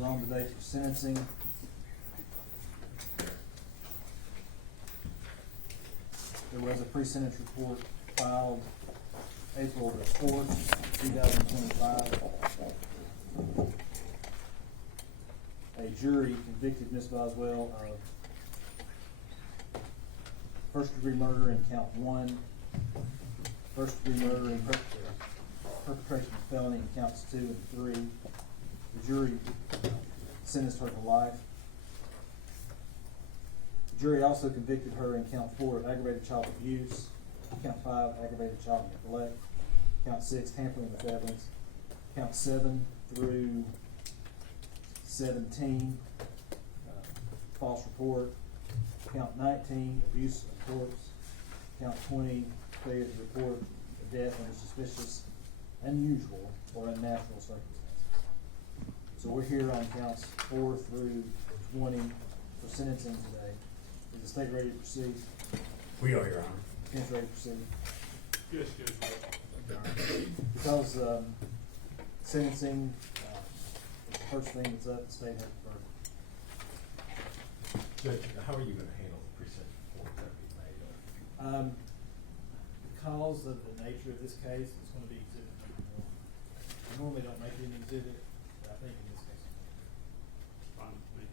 We're on today for sentencing. There was a pre-sentence report filed April the 4th, 2025. A jury convicted Ms. Boswell of first-degree murder in count 1, first-degree murder in perpetration of felony in counts 2 and 3. The jury sentenced her to life. The jury also convicted her in count 4 of aggravated child abuse, count 5 aggravated child neglect, count 6 tampering with evidence, count 7 through 17 false report, count 19 abuse of corpse, count 20 failure to report the death under suspicious, unusual, or unnatural circumstances. So we're here on counts 4 through 20 for sentencing today. Is the state ready to proceed? We are, Your Honor. Ken's ready to proceed. Yes, yes, Because sentencing is the first thing that's up, the state has the burden. Judge, how are you going to handle the pre-sentence report that we made? Because of the nature of this case, it's going to be exhibit number 1. I normally don't make it an exhibit, but I think in this case. fine with me.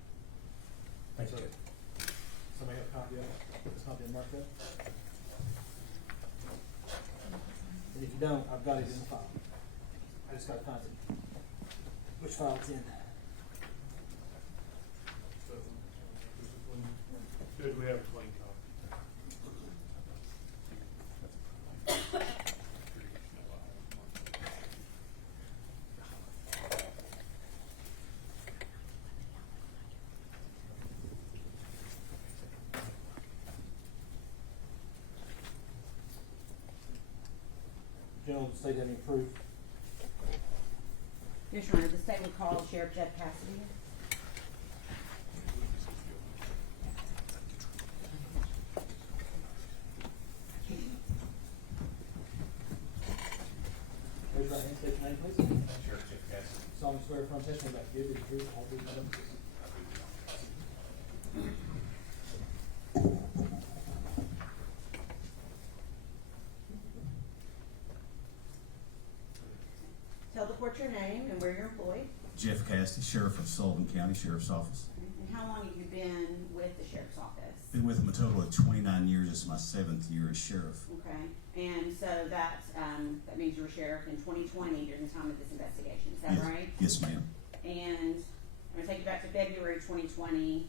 Thanks, So, Judge. somebody have a copy of it? It's not been marked up? And if you don't, I've got it in the file. I just got to find it. Which file it's in? Good, we have a clean copy. Gentlemen, the state have any proof? Yes, Your Honor, the state will call Sheriff Jeff Cassidy. Raise your right hand, state your name, please. Sheriff Jeff Cassidy. Solemnly swear affirm testimony about to give the truth, all truth, and nothing but the truth. Tell the court your name and where you're employed. Jeff Cassidy, Sheriff of Sullivan County Sheriff's Office. And how long have you been with the sheriff's office? Been with them a total of 29 years. This is my 7th year as sheriff. Okay, and so that means you were sheriff in 2020 during the time of this investigation, is that Yes. right? Yes, ma'am. And I'm gonna take you back to February 2020.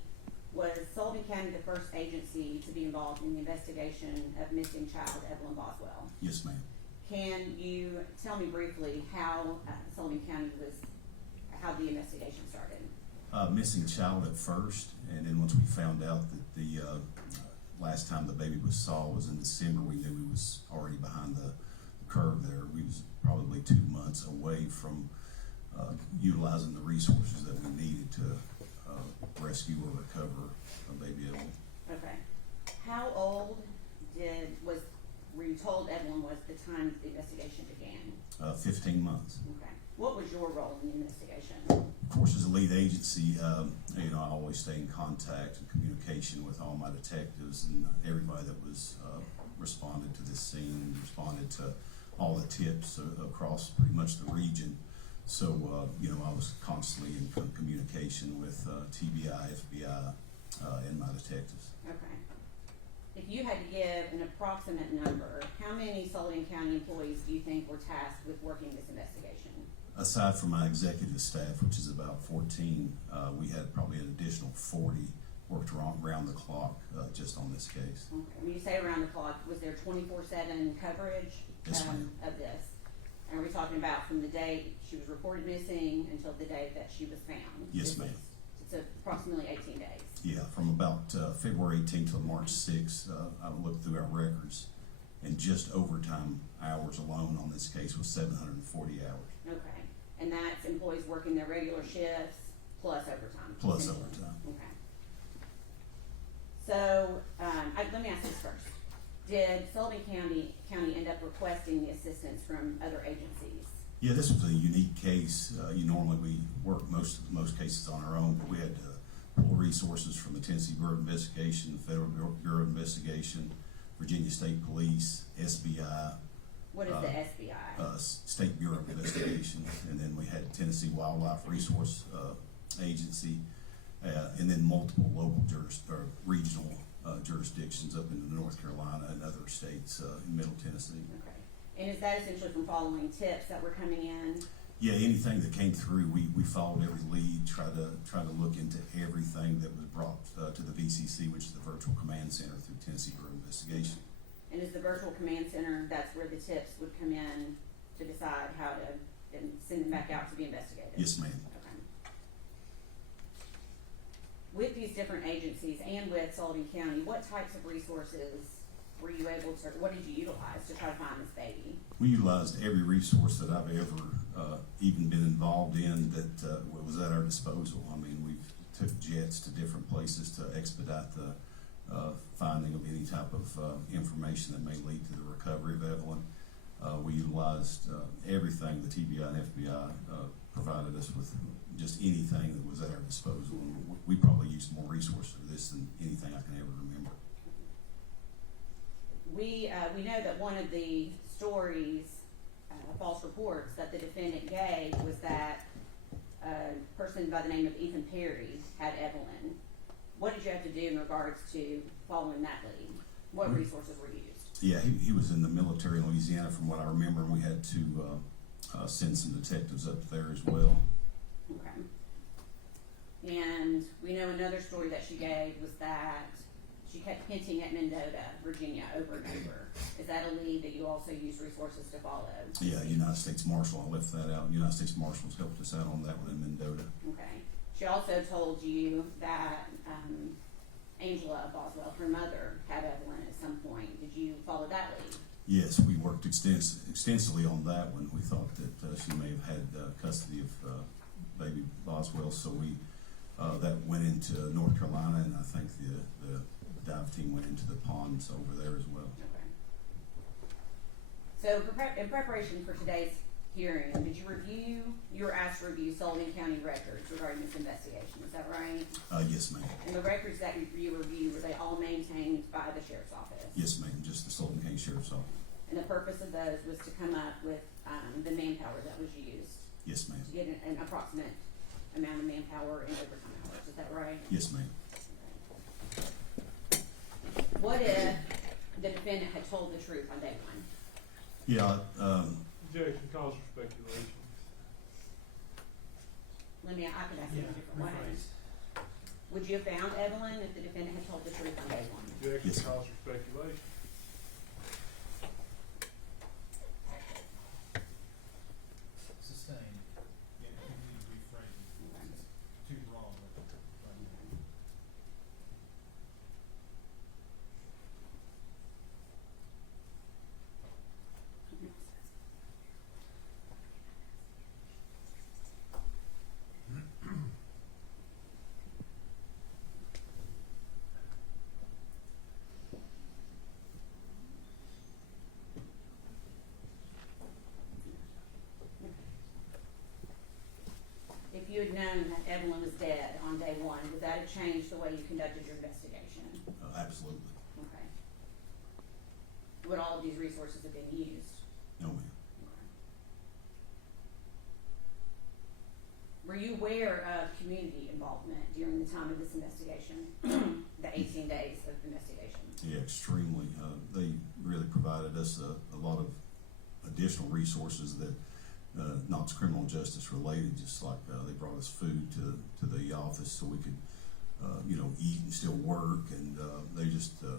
Was Sullivan County the first agency to be involved in the investigation of missing child Evalyn Boswell? Yes, ma'am. Can you tell me briefly how Sullivan County how the investigation started? Missing child at first, and then once we found out that the last time the baby was saw was in December, we knew he was already behind the curve there. We was probably 2 months away from utilizing the resources that we needed to rescue or recover baby Evalyn. Okay. How old were you told Evalyn was the time the investigation began? 15 months. Okay. What was your role in the investigation? Of course, as a lead agency, I always stay in contact and communication with all my detectives and everybody that was responded to this scene, responded to all the tips across pretty much the region. So, I was constantly in communication with TBI, FBI, and my detectives. Okay. If you had to give an approximate number, how many Sullivan County employees do you think were tasked with working this investigation? Aside from my executive staff, which is about 14, we had probably an additional 40 worked around the clock just on this case. Okay. When you say around the clock, was there 24/7 coverage Yes, ma'am. of this? And are we talking about from the day she was reported missing until the day that she was found? Yes, ma'am. It's approximately 18 days. Yeah, from about February 18th till March 6th, I looked through our records, and just overtime hours alone on this case was 740 hours. Okay. And that's employees working their regular shifts plus overtime? Plus essentially? overtime. Okay. So, let me ask this first. Did Sullivan County end up requesting the assistance from other agencies Yeah, this was a unique case. Normally we work most cases on our own, but we had to pull resources from the Tennessee Bureau of Investigation, the Federal Bureau of Investigation, Virginia State Police, SBI. What is the SBI? State Bureau of Investigation, and then we had Tennessee Wildlife Resource Agency, and then multiple local or regional jurisdictions up into North Carolina and other states in Middle Tennessee. Okay. And is that essentially from following tips that were coming in? Yeah, anything that came through, we followed every lead, try to look into everything that was brought to the VCC, which is the Virtual Command Center through Tennessee Bureau of Investigation. And is the virtual command center, that's where the tips would come in to decide how to then send them back out to be investigated? Yes, ma'am. Okay. With these different agencies and with Sullivan County, what types of resources were you able to, what did you utilize to try to find this baby? We utilized every resource that I've ever even been involved in that was at our disposal. I mean, we took jets to different places to expedite the finding of any type of information that may lead to the recovery of Evalyn. We utilized everything the TBI and FBI provided us with, just anything that was at our disposal. And we probably used more resources for this than anything I can ever remember. We know that one of the stories, false reports that the defendant gave was that a person by the name of Ethan Perry had Evalyn. What did you have to do in regards to following that lead? What resources were used? Yeah, he was in the military in Louisiana, from what I remember, and we had to send some detectives up there as well. Okay. And we know another story that she gave was that she kept hinting at Mendota, Virginia, over and over. Is that a lead that you also use resources to follow? Yeah, United States Marshal, I left that out. United States Marshals helped us out on that one in Mendota. Okay. She also told you that Angela Boswell, her mother, had Evalyn at some point. Did you follow that lead? Yes, we worked extensively on that one. We thought that she may have had custody of baby Boswell, so we that went into North Carolina, and I think the dive team went into the ponds over there as well. Okay. So in preparation for today's hearing, did you were asked to review Sullivan County records regarding this investigation, is that right? Yes, ma'am. And the records that you reviewed, were they all maintained by the Sheriff's Office? Yes, ma'am, just the Sullivan County Sheriff's Office. And the purpose of those was to come up with the manpower that was used, Yes, ma'am. to get an approximate amount of manpower and overtime hours, is that right? Yes, ma'am. What if the defendant had told the truth on day one? Yeah, Objection calls for speculation. I can ask it in a different way. Would you have found Evalyn if the defendant had told the truth on day one? Objection Yes. calls for speculation. Sustained. Yeah, you need to reframe. It's too wrong. If you had known that Evalyn was dead on day one, would that have changed the way you conducted your investigation? absolutely. Okay. Would all of these resources have been used? No, ma'am. Were you aware of community involvement during the time of this investigation, the 18 days of investigation? Yeah, extremely. They really provided us a lot of additional resources that not criminal justice related, just like they brought us food to the office so we could eat and still work, and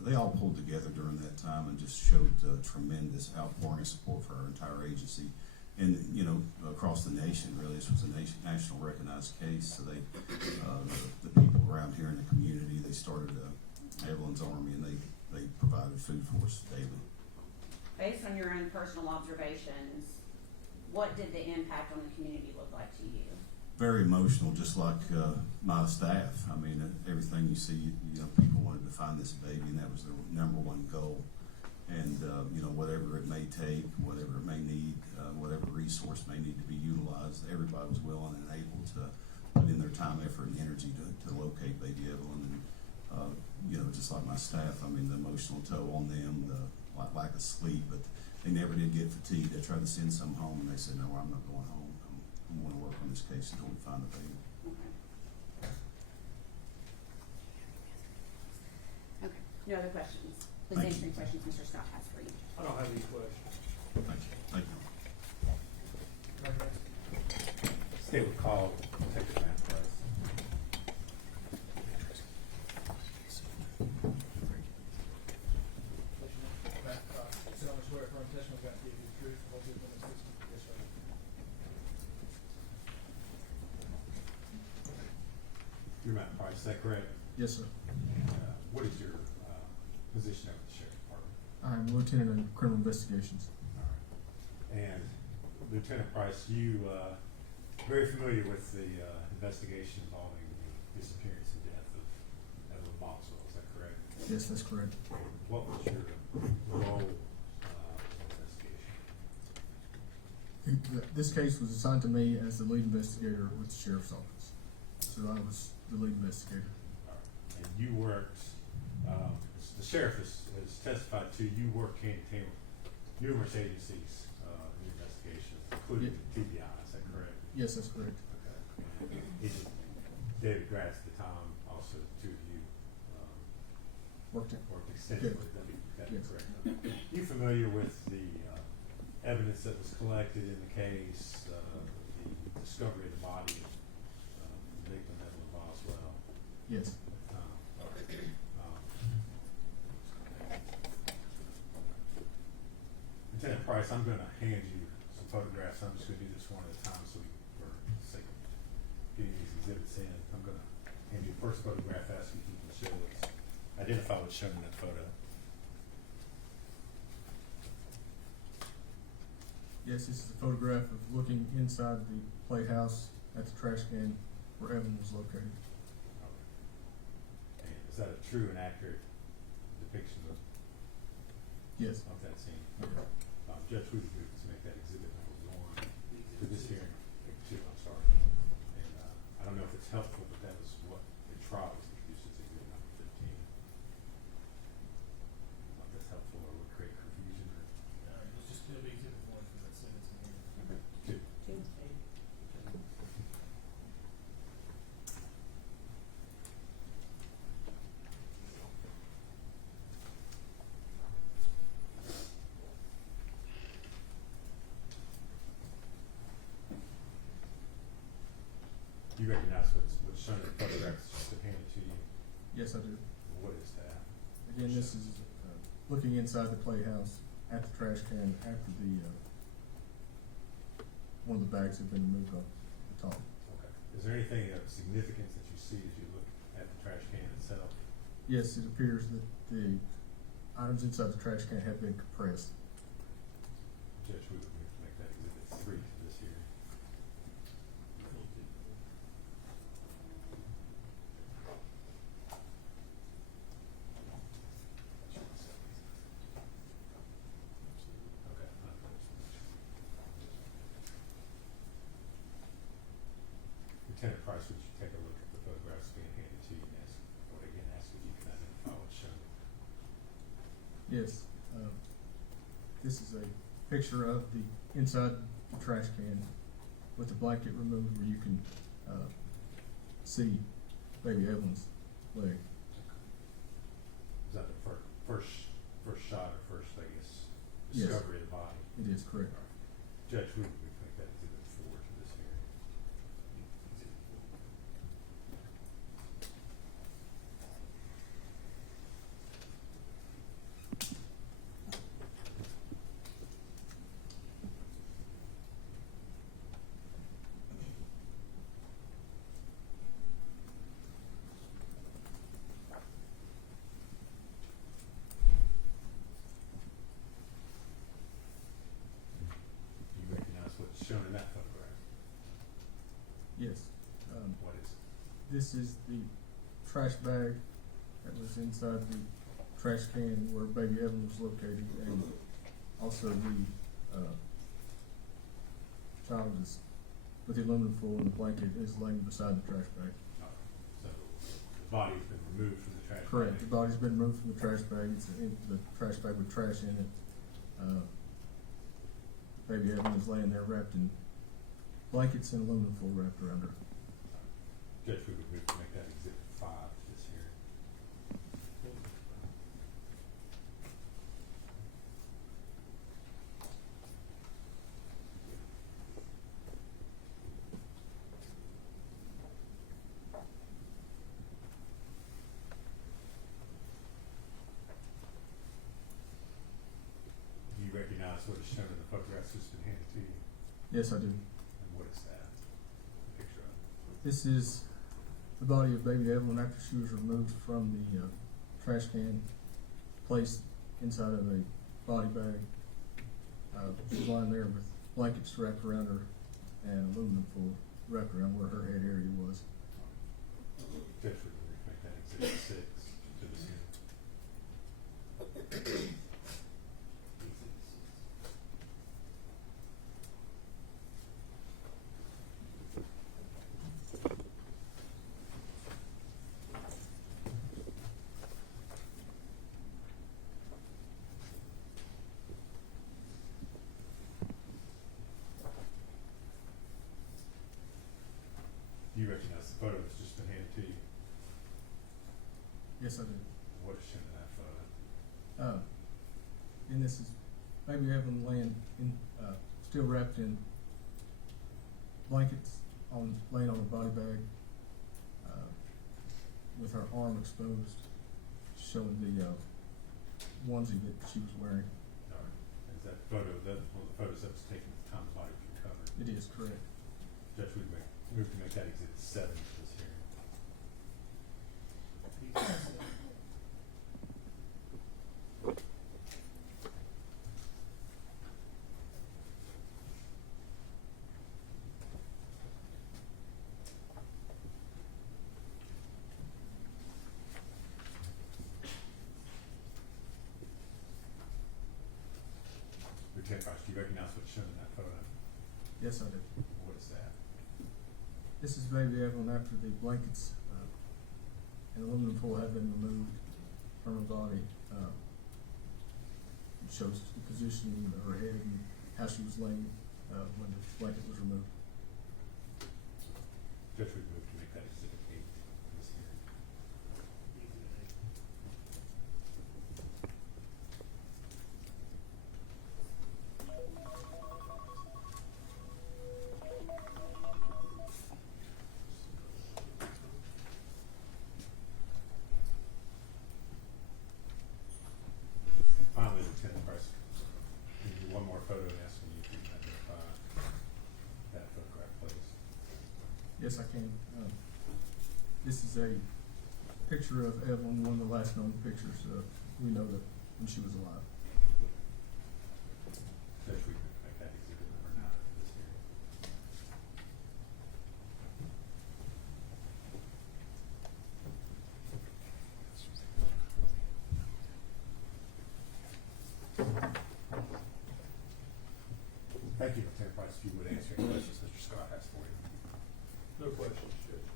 they all pulled together during that time and just showed tremendous outpouring of support for our entire agency. And across the nation, really, this was a national recognized case. So the people around here in the community, they started Evalyn's Army, and they provided food for us daily. Based on your own personal observations, what did the impact on the community look like to you? Very emotional, just like my staff. I mean, everything you see, people wanted to find this baby, and that was their number one goal. And, you know, whatever it may take, whatever it may need, whatever resource may need to be utilized, everybody was willing and able to put in their time, effort, and energy to locate baby Evalyn. And, you know, just like my staff, I mean, the emotional toll on them, the lack of sleep, but they never did get fatigued. I tried to send some home, and they said, no, I'm not going home. I'm going to work on this case until we find the baby. Okay, no other questions? Please Thank answer you. any questions Mr. Scott has for you. I don't have any questions. Thank you. Thank you. State would call, take the man price. Matt, solemnly swear affirm testimony about to give you the truth, the whole truth, and nothing but the truth. Yes, sir. You're Matt Price, is that correct? Yes, sir. What is your position at the sheriff's department? I'm Lieutenant in Criminal Investigations. All right. And Lieutenant Price, you very familiar with the investigation involving the disappearance and death of Evalyn Boswell, is that correct? Yes, that's correct. What was your role in the investigation? This case was assigned to me as the lead investigator with the sheriff's office. So I was the lead investigator. All right. And you worked, the sheriff has testified to, you worked hand in hand with numerous agencies in the investigation, including the TBI, is that correct? Yes, that's correct. Okay. And Agent David Gratz at the time, also the two of you Worked it. worked extensively, that'd be Yes. correct. You familiar with the evidence that was collected in the case, the discovery of the body of the victim, Evalyn Boswell? Yes. Lieutenant Price, I'm gonna hand you some photographs. I'm just gonna do this one at a time so for the sake of getting these exhibits in. I'm gonna hand you the first photograph, ask you if you can show what's, identify what's shown in that photo. Yes, this is a photograph of looking inside the playhouse at the trash can where Evan was located. And is that a true and accurate depiction of Yes. that scene? Judge, we would move to make that exhibit number 1 to this hearing, 2, I'm sorry. And I don't know if it's helpful, but that was what the trial was introduced as exhibit number 15. I don't know if that's helpful or would create confusion or. It's just, it'll be exhibit 1 for that sentence in here. 2. Two. You recognize what's shown in the photographs just handed to you? Yes, I do. What is that? Again, this is looking inside the playhouse at the trash can after the one of the bags had been removed off the top. Okay. Is there anything of significance that you see as you look at the trash can itself? Yes, it appears that the items inside the trash can have been compressed. Judge, we would move to make that exhibit 3 to this hearing. Okay. Lieutenant Price, would you take a look at the photographs being handed to you and ask, or again, ask if you can identify what's shown? Yes, this is a picture of the inside the trash can with the blanket removed where you can see baby Evelyn's leg. Is that the first shot or first, I guess, Yes. discovery of the body? It is correct. All right. Judge, we would make that exhibit 4 to this hearing. Do you recognize what's shown in that photograph? Yes. What is it? This is the trash bag that was inside the trash can where baby Evalyn was located, and also the, child is, with the aluminum foil and the blanket is laying beside the trash bag. So the body's been removed from the trash. Correct, bag. the body's been removed from the trash bag, it's in the trash bag with trash in it. Baby Evalyn is laying there wrapped in blankets and aluminum foil wrapped around her. Judge, we would move to make that exhibit 5 this hearing. Do you recognize what is shown in the photographs that's been handed to you? Yes, I do. And what is that? A picture of it. This is the body of baby Evalyn after she was removed from the trash can, placed inside of a body bag. She's lying there with blankets wrapped around her and aluminum foil wrapped around where her head area was. Judge, we would make that exhibit 6 to this hearing. Do you recognize the photo that's just been handed to you? Yes, I do. What is shown in that photo? And this is baby Evalyn laying in, still wrapped in blankets laying on a body bag, with her arm exposed, showing the onesie that she was wearing. All right. Is that photo, that one of the photos that was taken at the time the body was recovered? It is correct. Judge, we would move to make that exhibit 7 to this hearing. Lieutenant Price, do you recognize what's shown in that photo? Yes, I do. What is that? This is baby Evalyn after the blankets and aluminum foil have been removed from her body. It shows the position of her head and how she was laying when the blanket was removed. Judge, we move to make that exhibit 8 to this hearing. Finally, Lieutenant Price, we do one more photo and asking you to identify that photograph, please. Yes, I can. This is a picture of Evalyn, one of the last known pictures we know that when she was alive. Judge, we move to make that exhibit number 9 to this hearing. Thank you, Lieutenant Price. If you would answer any questions Mr. Scott has for you. No questions, Judge.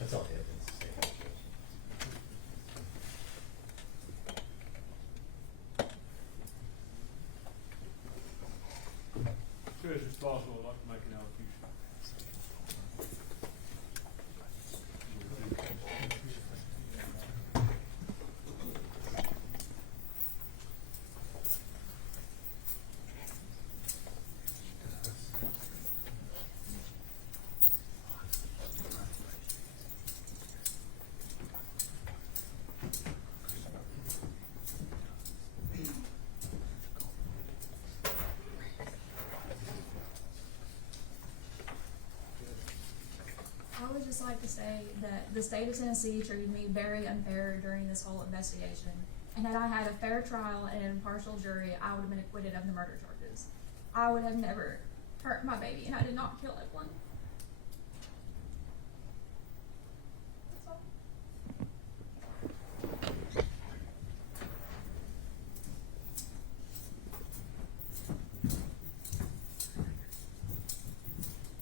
That's all the evidence to say, Judge. Judge, it's Boswell, I'd like to make an allocution. I would just like to say that the state of Tennessee treated me very unfair during this whole investigation. And had I had a fair trial and an impartial jury, I would have been acquitted of the murder charges. I would have never hurt my baby, and I did not kill Evalyn. That's all.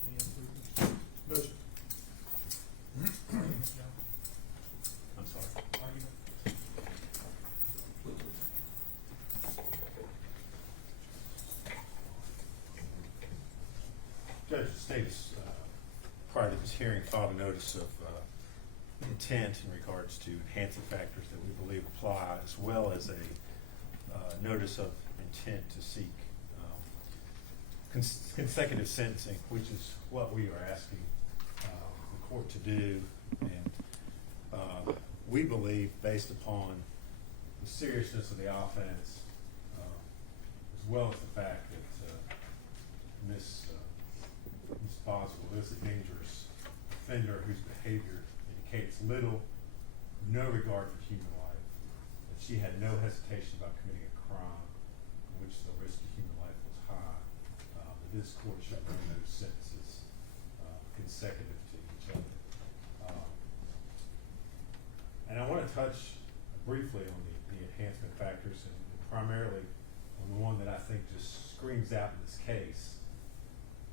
Any other questions? No, sir. No. I'm sorry. Argument? Judge, the state's, prior to this hearing, filed a notice of intent in regards to enhancing factors that we believe apply, as well as a notice of intent to seek consecutive sentencing, which is what we are asking the court to do. And we believe, based upon the seriousness of the offense, as well as the fact that Ms. Boswell is a dangerous offender whose behavior indicates little, no regard for human life, that she had no hesitation about committing a crime in which the risk of human life was high, that this court should bring those sentences consecutive to each other. And I want to touch briefly on the enhancement factors, and primarily on the one that I think just screams out in this case,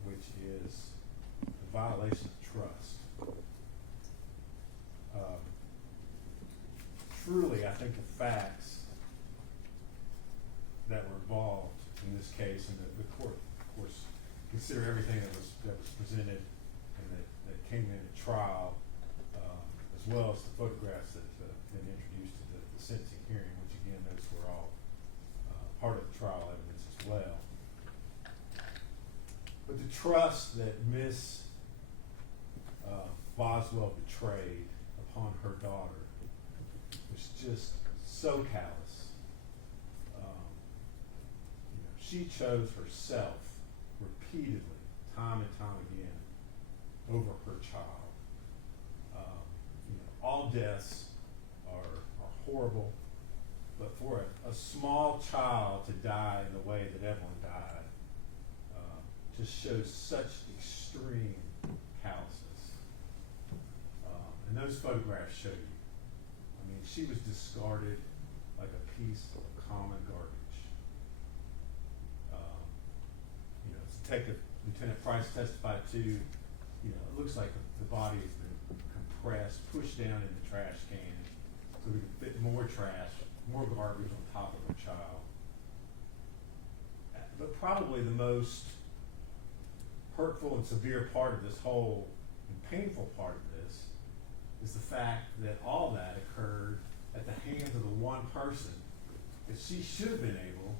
which is the violation of trust. Truly, I think the facts that were involved in this case, and the court, of course, consider everything that was presented and that came in at trial, as well as the photographs that been introduced to the sentencing hearing, which again, those were all part of the trial evidence as well. But the trust that Miss Boswell betrayed upon her daughter was just so callous. She chose herself repeatedly, time and time again, over her child. All deaths are horrible, but for a small child to die in the way that Evalyn died just shows such extreme callousness. And those photographs show you. I mean, she was discarded like a piece of common garbage. Detective Lieutenant Price testified to, it looks like the body has been compressed, pushed down in the trash can, so we can fit more trash, more garbage on top of her child. But probably the most hurtful and severe part of this whole, and painful part of this, is the fact that all that occurred at the hands of the one person that she should have been able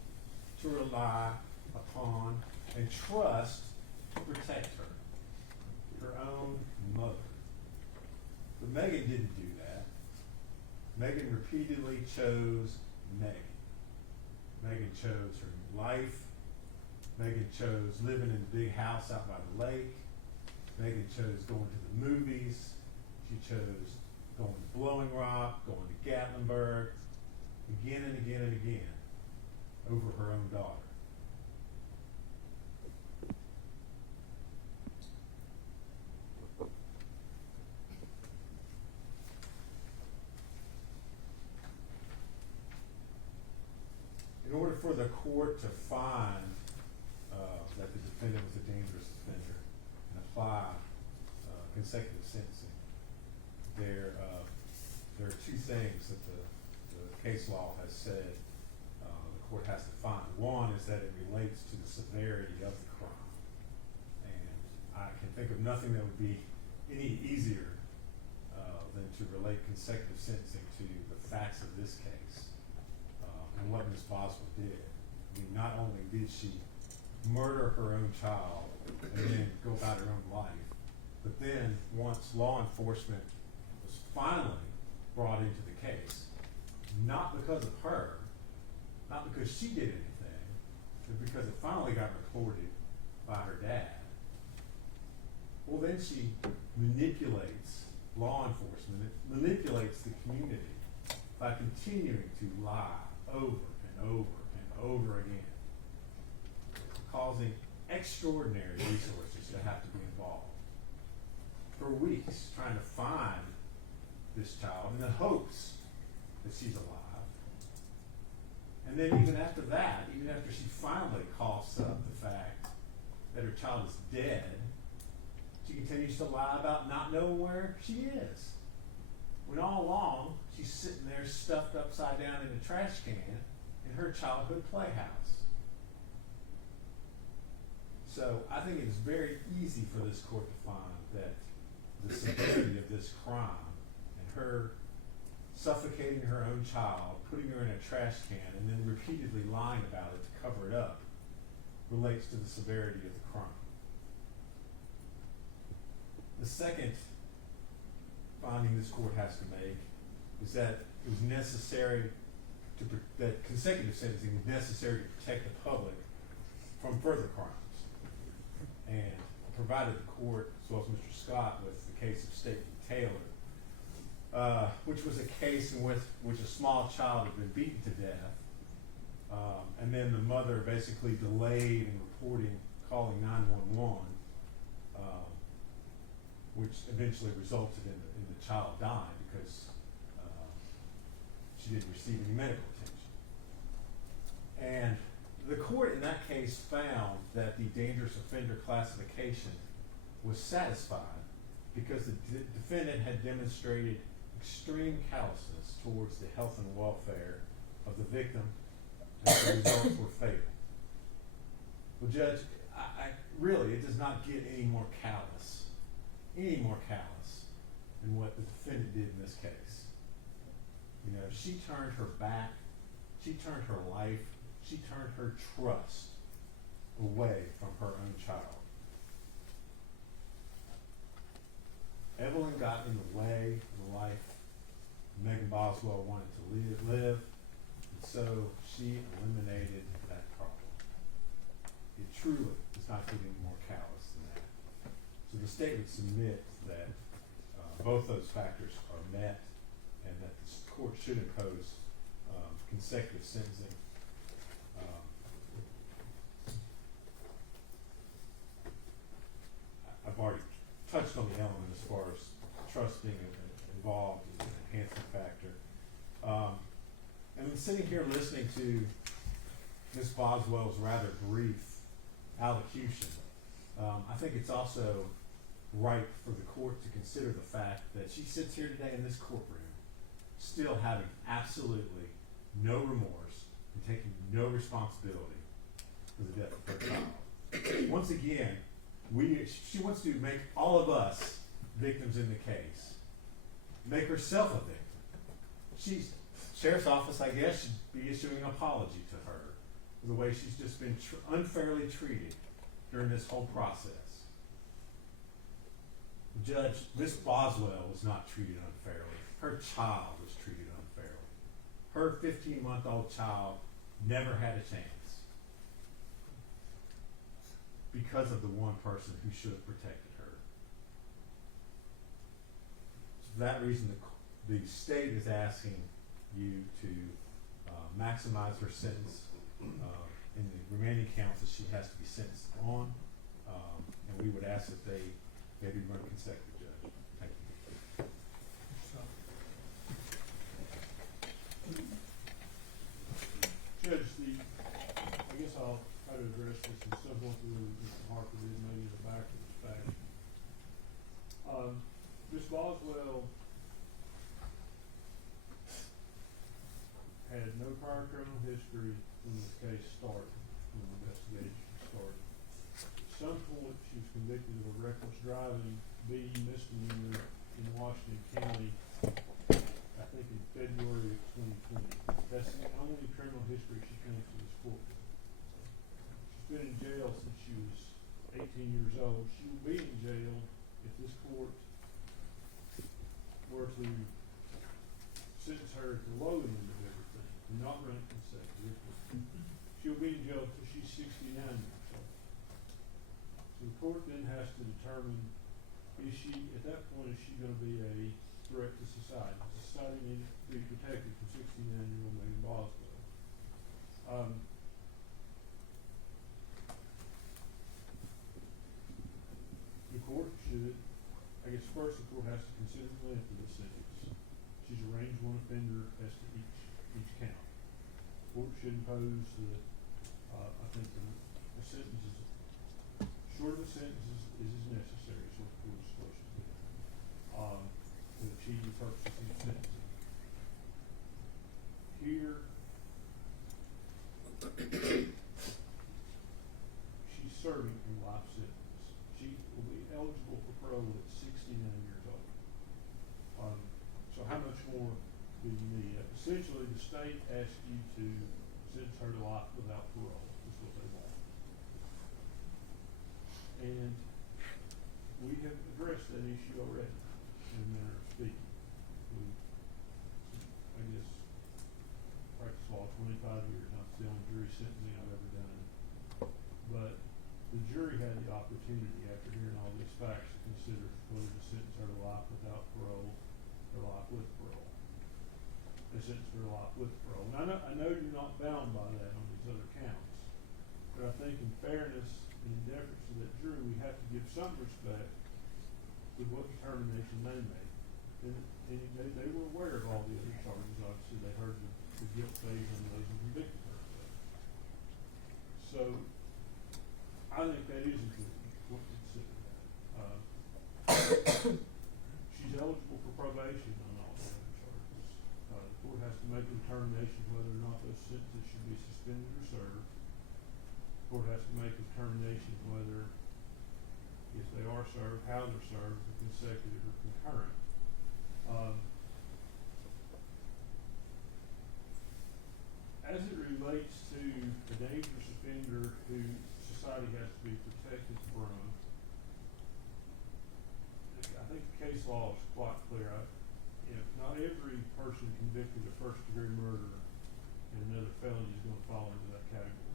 to rely upon and trust to protect her own mother. But Megan didn't do that. Megan repeatedly chose Megan. Megan chose her life. Megan chose living in a big house out by the lake. Megan chose going to the movies. She chose going to Blowing Rock, going to Gatlinburg, again and again and again, over her own daughter. In order for the court to find that the defendant was a dangerous offender and apply consecutive sentencing, there are two things that the case law has said the court has to find. One is that it relates to the severity of the crime. And I can think of nothing that would be any easier than to relate consecutive sentencing to the facts of this case. And what Ms. Boswell did. I mean, not only did she murder her own child and then go about her own life, but then once law enforcement was finally brought into the case, not because of her, not because she did anything, but because it finally got reported by her dad, well, then she manipulates law enforcement, it manipulates the community by continuing to lie over and over and over again, causing extraordinary resources to have to be involved for weeks trying to find this child in the hopes that she's alive. And then even after that, even after she finally coughs up the fact that her child is dead, she continues to lie about not knowing where she is. When all along, she's sitting there stuffed upside down in a trash can in her childhood playhouse. So I think it is very easy for this court to find that the severity of this crime and her suffocating her own child, putting her in a trash can, and then repeatedly lying about it to cover it up relates to the severity of the crime. The second finding this court has to make is that it was necessary that consecutive sentencing was necessary to protect the public from further crimes, and provided the court, as well as Mr. Scott, with the case of State v. Taylor, which was a case in which a small child had been beaten to death, and then the mother basically delayed in calling 911, which eventually resulted in the child dying because she didn't receive any medical attention. And the court in that case found that the dangerous offender classification was satisfied because the defendant had demonstrated extreme callousness towards the health and welfare of the victim, and the results were fatal. Well, Judge, I really, it does not get any more callous than what the defendant did in this case. You know, she turned her back, she turned her life, she turned her trust away from her own child. Evalyn got in the way of the life Megan Boswell wanted to live, and so she eliminated that problem. It truly does not get any more callous than that. So the state would submit that both those factors are met, and that the court should impose consecutive sentencing. I've already touched on the element as far as trust being involved as an enhancing factor. And then sitting here listening to Ms. Boswell's rather brief allocution, I think it's also right for the court to consider the fact that she sits here today in this courtroom still having absolutely no remorse and taking no responsibility for the death of her child. Once again, she wants to make all of us victims in the case, make herself a victim. Sheriff's office, I guess, should be issuing an apology to her for the way she's just been unfairly treated during this whole process. Judge, Miss Boswell was not treated unfairly. Her child was treated unfairly. Her 15-month-old child never had a chance because of the one person who should have protected her. So for that reason, the state is asking you to maximize her sentence in the remaining counts that she has to be sentenced on, and we would ask that they maybe run consecutive, Judge. Thank you. Judge, I guess I'll try to address this in somewhat the way Mr. Harper did, maybe in a backwards fashion. Ms. Boswell had no prior criminal history when this case started, when the investigation started. At some point, she was convicted of a reckless driving B misdemeanor in Washington County, I think in February of 2020. That's the only criminal history she comes to this court with. She's been in jail since she was 18 years old. She will be in jail if this court were to sentence her at the low end of everything and not run it consecutive. She'll be in jail until she's 69 years old. So the court then has to determine, is she, at that point, is she going to be a threat to society? Does society need to be protected from 69-year-old Megan Boswell? I guess first the court has to consider the length of the sentence. She's arranged one offender as to each count. Court should impose I think the sentence is, shorter the sentence is as necessary, is what the court is supposed to do, to achieve the purposes of sentencing. Here, she's serving a life sentence. She will be eligible for parole at 69 years old. So how much more do you need? Essentially, the state asks you to sentence her to life without parole, is what they want. And we have addressed that issue already, in a manner of speaking. We, I guess, practice law 25 years, not the only jury sentencing I've ever done. But the jury had the opportunity, after hearing all these facts, to consider whether to sentence her to life without parole or life with parole. They sentenced her to life with parole. And I know you're not bound by that on these other counts, but I think in fairness and in deference to that jury, we have to give some respect to what determination they made. And they were aware of all the other charges. Obviously, they heard the guilt phase on those and convicted her of those. So I think that is important. We'll consider that. She's eligible for probation on all the other charges. The court has to make a determination whether or not those sentences should be suspended or served. The court has to make a determination whether, if they are served, how they're served, if consecutive or concurrent. As it relates to a dangerous offender who society has to be protected from, I think the case law is quite clear. Not every person convicted of first-degree murder and another felony is going to fall into that category.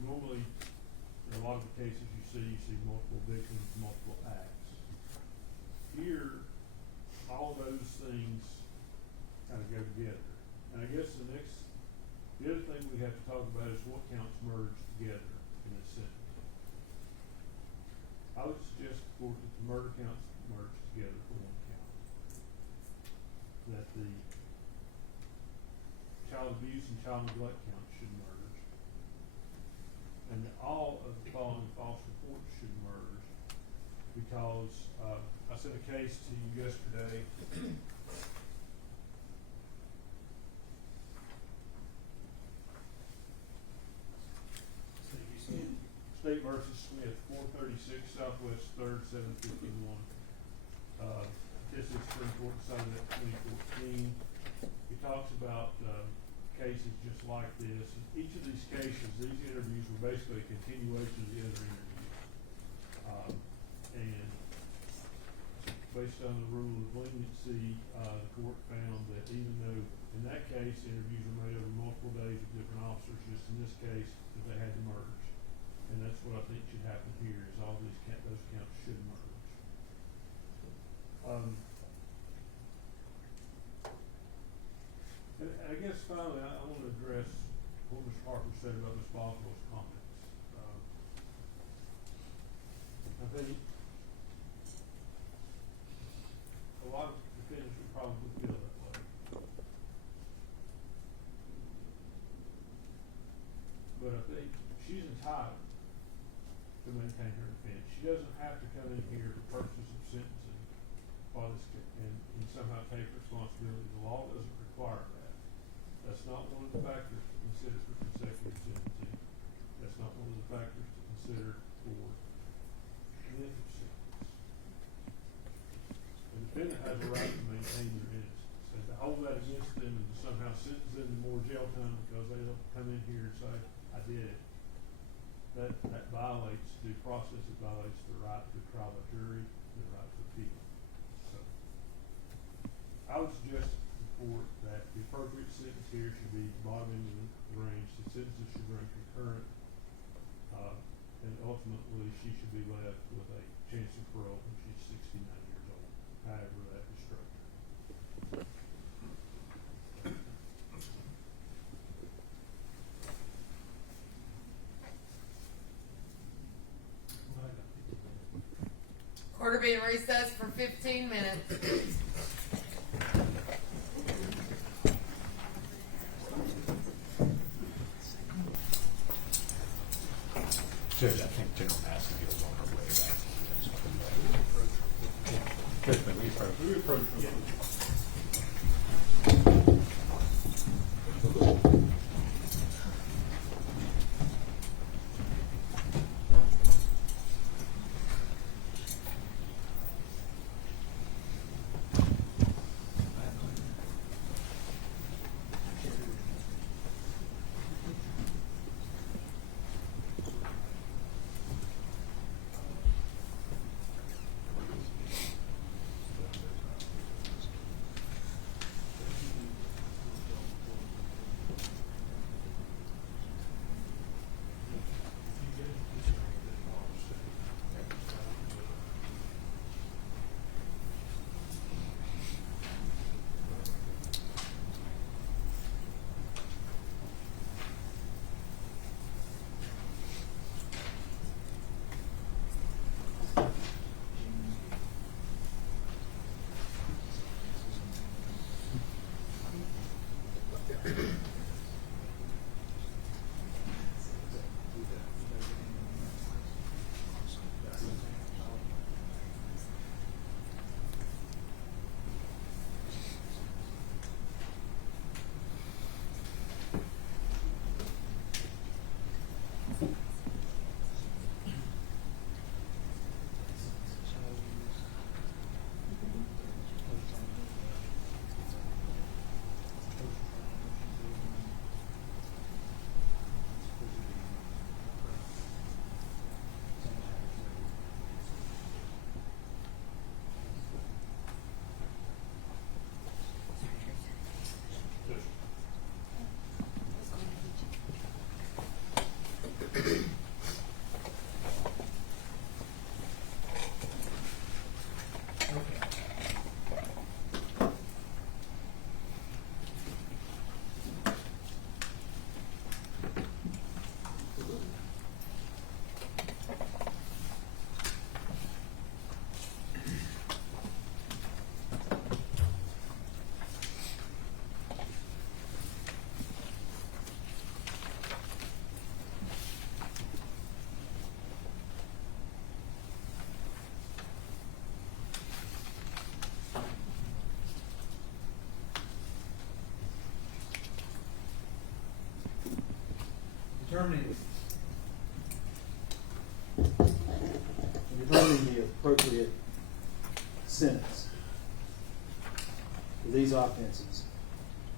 Normally, in a lot of the cases you see multiple victims, multiple acts. Here, all those things kind of go together. And I guess the other thing we have to talk about is what counts merge together in this sentence. I would suggest, of course, that the murder counts merge together for one count. That the child abuse and child neglect counts should merge. And that all of the following false reports should merge, because I sent a case to you yesterday. State versus Smith, 436 Southwest 3rd, 751. This is Supreme Court decided that 2014. It talks about cases just like this. In each of these cases, these interviews were basically a continuation of the other interviews. And based on the rule of leniency, the court found that even though in that case interviews were made over multiple days with different officers, just in this case that they had to merge. And that's what I think should happen here, is all those counts should merge. And I guess finally, I want to address what Mr. Harper said about Ms. Boswell's comments. I think a lot of defendants would probably feel that way. But I think she's entitled to maintain her defense. She doesn't have to come in here for purposes of sentencing and somehow take responsibility. The law doesn't require that. That's not one of the factors to consider for consecutive sentencing. That's not one of the factors to consider for length of sentence. The defendant has a right to maintain their innocence. And to hold that against them and to somehow sentence them to more jail time because they don't come in here and say, I did it. That violates due process. It violates the right to trial by jury, the right to appeal. So I would suggest to the court that the appropriate sentence here should be bottom end of the range. The sentences should run concurrent, and ultimately she should be left with a chance of parole when she's 69 years old, however that is structured. We're being recessed for 15 minutes. Judge, I think General Massengill's on her way back. Judge, may we approach? Determining the appropriate sentence for these offenses.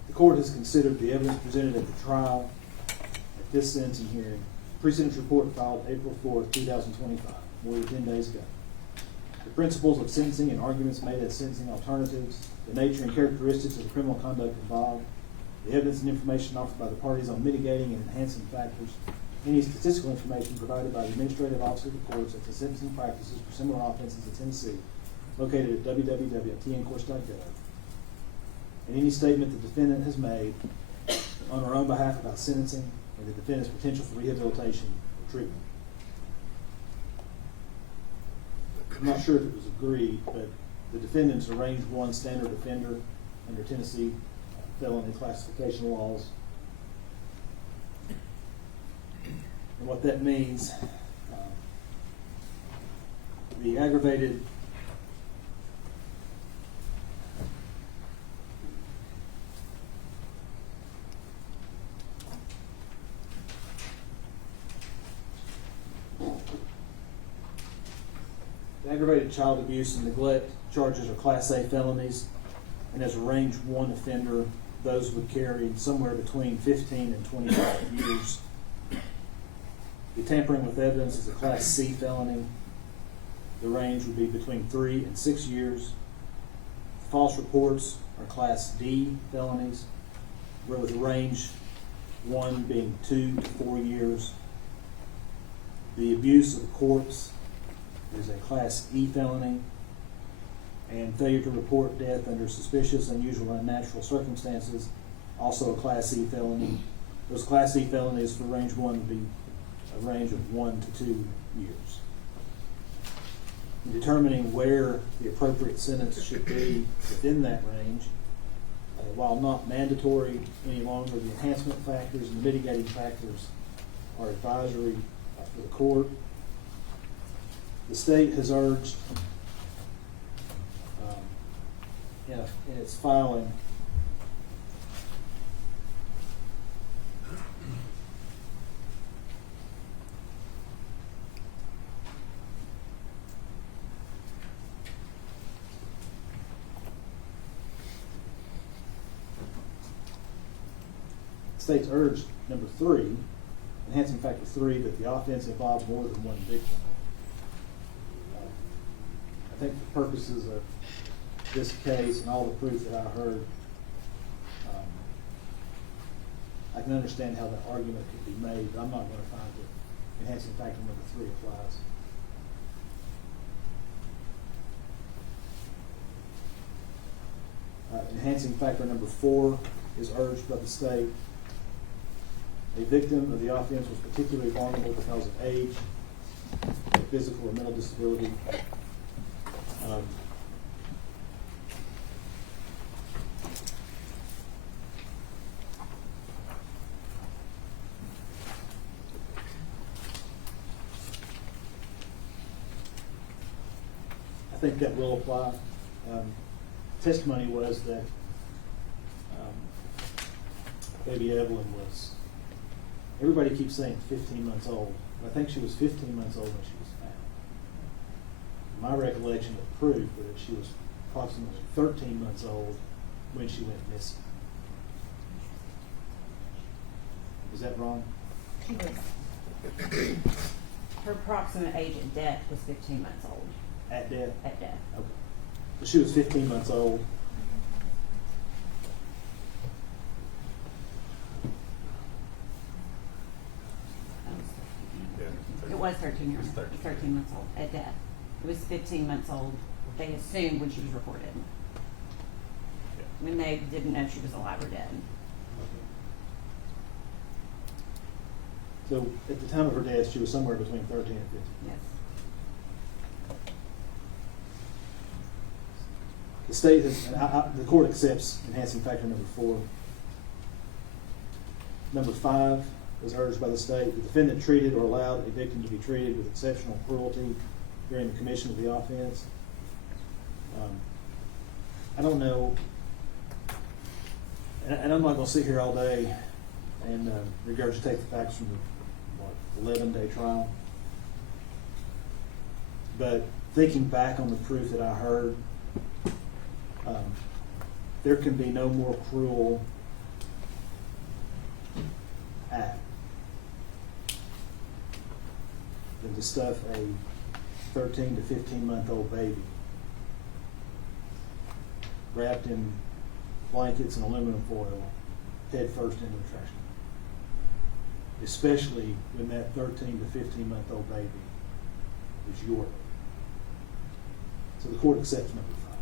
The court has considered the evidence presented at the trial at this sentencing hearing, pre-sentence report filed April 4th, 2025, more than 10 days ago. The principles of sentencing and arguments made as sentencing alternatives, the nature and characteristics of the criminal conduct involved, the evidence and information offered by the parties on mitigating and enhancing factors, any statistical information provided by the administrative officer of the courts as to sentencing practices for similar offenses in Tennessee, located at www.tncourts.gov, and any statement the defendant has made on her own behalf about sentencing and the defendant's potential for rehabilitation or treatment. I'm not sure if it was agreed, but the defendant's a range 1 standard offender under Tennessee felony classification laws. And what that means, the aggravated child abuse and neglect charges are Class A felonies, and as a range 1 offender, those would carry somewhere between 15 and 25 years. The tampering with evidence is a Class C felony. The range would be between 3 and 6 years. False reports are Class D felonies, with a range 1 being 2 to 4 years. The abuse of the corpse is a Class E felony, and failure to report death under suspicious, unusual, and unnatural circumstances, also a Class E felony. Those Class E felonies for range 1 would be a range of 1 to 2 years. in determining where the appropriate sentence should be within that range. While not mandatory any longer, the enhancement factors and the mitigating factors are advisory for the court. The state has urged in its filing state's urged, number 3, enhancing factor 3, that the offense involves more than one victim. I think for purposes of this case and all the proof that I heard, I can understand how that argument could be made, but I'm not going to find that enhancing factor number 3 applies. Enhancing factor number 4 is urged by the state. A victim of the offense was particularly vulnerable because of age, physical or mental disability. I think that will apply. Testimony was that baby Evalyn was, everybody keeps saying 15 months old. I think she was 15 months old when she was found. My recollection of proof was that she was approximately 13 months old when she went missing. Is that wrong? She was, her approximate age at death was 15 months old. At death? At death. Okay. So she was 15 months old. It was 13 years, 13 months old at death. It was 15 months old, they assumed, when she was reported. When they didn't know she was alive or dead. So at the time of her death, she was somewhere between 13 and 15. Yes. The state has, the court accepts enhancing factor number 4. Number 5 is urged by the state. The defendant treated or allowed a victim to be treated with exceptional cruelty during the commission of the offense. I don't know, and I'm not going to sit here all day and regurgitate the facts from the 11-day trial. But thinking back on the proof that I heard, there can be no more cruel act than to stuff a 13 to 15-month-old baby wrapped in blankets and aluminum foil head first into the trash can. Especially when that 13 to 15-month-old baby is your baby. So the court accepts number 5.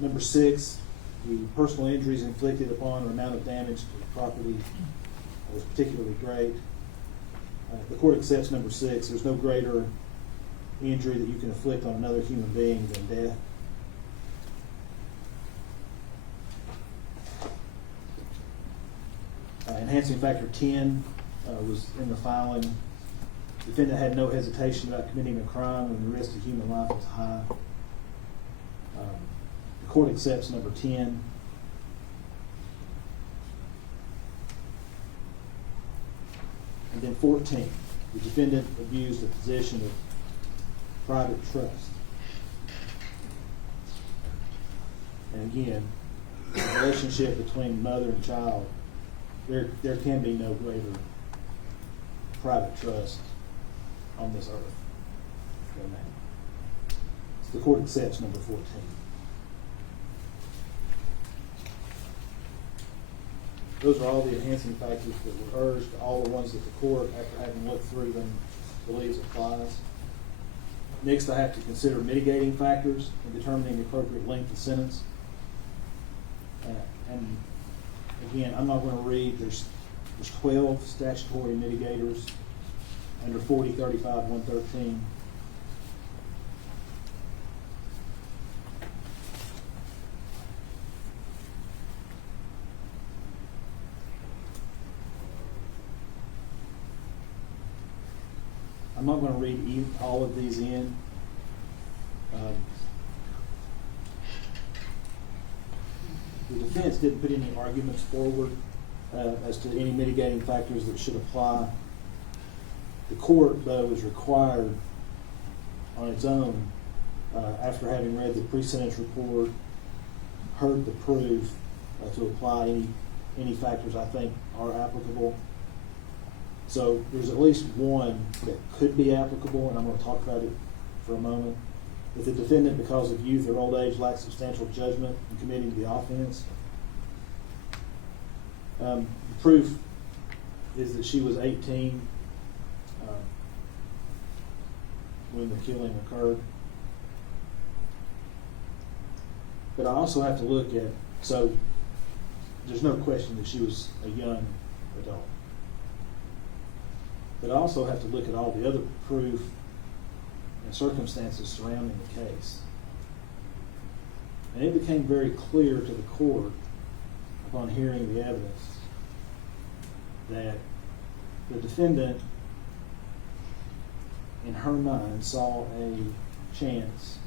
Number 6, the personal injuries inflicted upon or amount of damage to the property was particularly great. The court accepts number 6. There's no greater injury that you can inflict on another human being than death. Enhancing factor 10 was in the filing. The defendant had no hesitation about committing a crime when the risk of human life was high. The court accepts number 10. And then 14, the defendant abused a position of private trust. And again, the relationship between mother and child, there can be no greater private trust on this earth than that. So the court accepts number 14. Those are all the enhancing factors that were urged, all the ones that the court, after having looked through them, believes applies. Next, I have to consider mitigating factors in determining the appropriate length of sentence. And again, I'm not going to read, there's 12 statutory mitigators under 40, 35, 113. I'm not gonna read all of these in. The defense didn't put any arguments forward as to any mitigating factors that should apply. The court, though, is required on its own, after having read the pre-sentence report, heard the proof, to apply any factors I think are applicable. So there's at least one that could be applicable, and I'm going to talk about it for a moment. If the defendant, because of youth or old age, lacks substantial judgment in committing the offense, the proof is that she was 18 when the killing occurred. But I also have to look at, so there's no question that she was a young adult. But I also have to look at all the other proof and circumstances surrounding the case. And it became very clear to the court, upon hearing the evidence, that the defendant, in her mind, saw a chance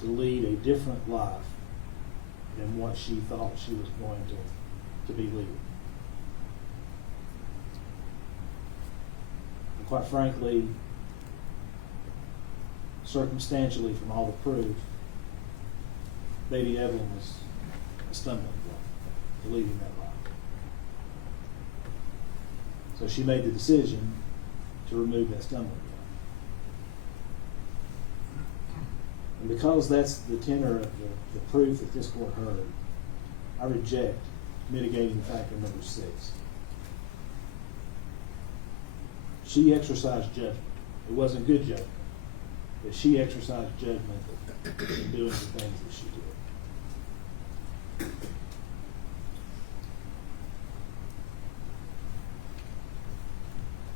to lead a different life than what she thought she was going to be leading. And quite frankly, circumstantially from all the proof, Lady Evalyn was a stumbling block to leading that life. So she made the decision to remove that stumbling block. And because that's the tenor of the proof that this court heard, I reject mitigating factor number 6. She exercised judgment. It wasn't good judgment, but she exercised judgment in doing the things that she did.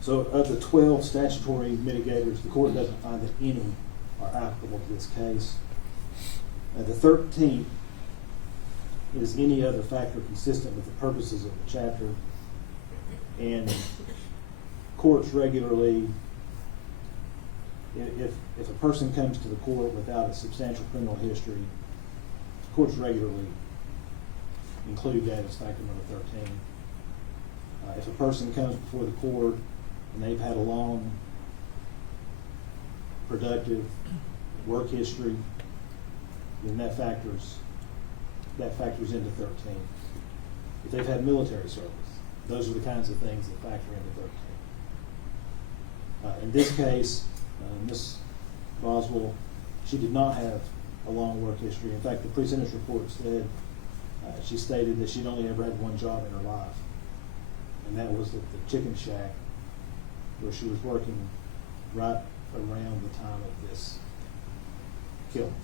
So of the 12 statutory mitigators, the court doesn't find that any are applicable to this case. The 13th is any other factor consistent with the purposes of the chapter. And courts regularly, if a person comes to the court without a substantial criminal history, courts regularly include that as factor number 13. If a person comes before the court and they've had a long, productive work history, then that factors into 13. If they've had military service, those are the kinds of things that factor into 13. In this case, Ms. Boswell, she did not have a long work history. In fact, the pre-sentence report said, she stated that she'd only ever had one job in her life, and that was at the chicken shack where she was working right around the time of this killing.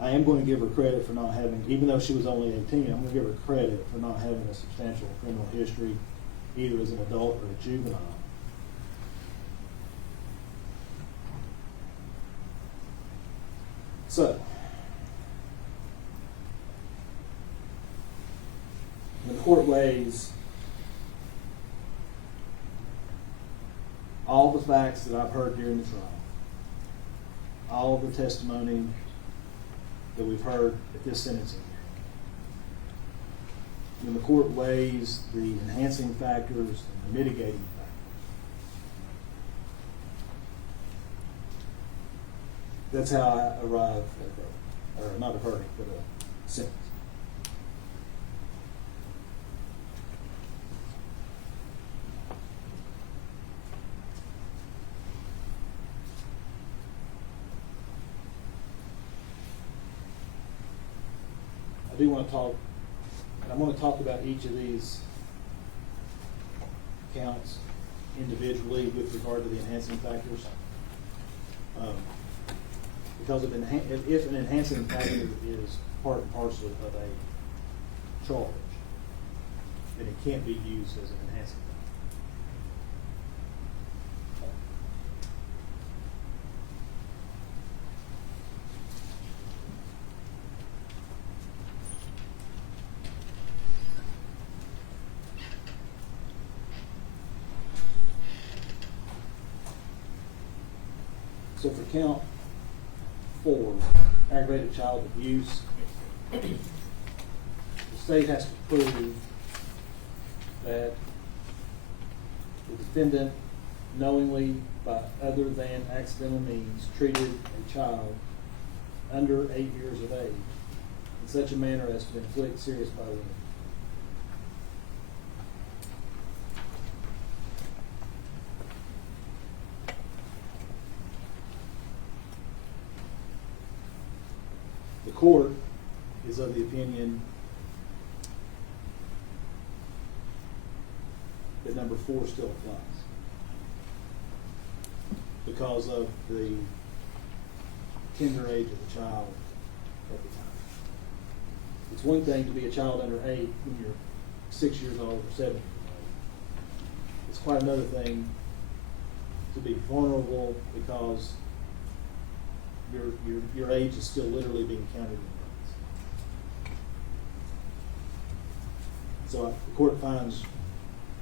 I am going to give her credit for not having, even though she was only 18, I'm going to give her credit for not having a substantial criminal history, either as an adult or a juvenile. So, the court weighs all the facts that I've heard during the trial, all of the testimony that we've heard at this sentencing hearing. When the court weighs the enhancing factors and the mitigating factors, that's how I arrive at a verdict, or not a verdict, but a sentence. I do want to talk, and I'm going to talk about each of these counts individually with regard to the enhancing factors. Because if an enhancing factor is part and parcel of a charge, then it can't be used as an enhancing factor. So for count 4, aggravated child abuse, the state has to prove that the defendant knowingly, by other than accidental means, treated a child under 8 years of age in such a manner as to inflict serious bodily injury. The court is of the opinion that number 4 still applies because of the tender age of the child at the time. It's one thing to be a child under 8 when you're 6 years old or 7 years old. It's quite another thing to be vulnerable because your age is still literally being counted in brains. So the court finds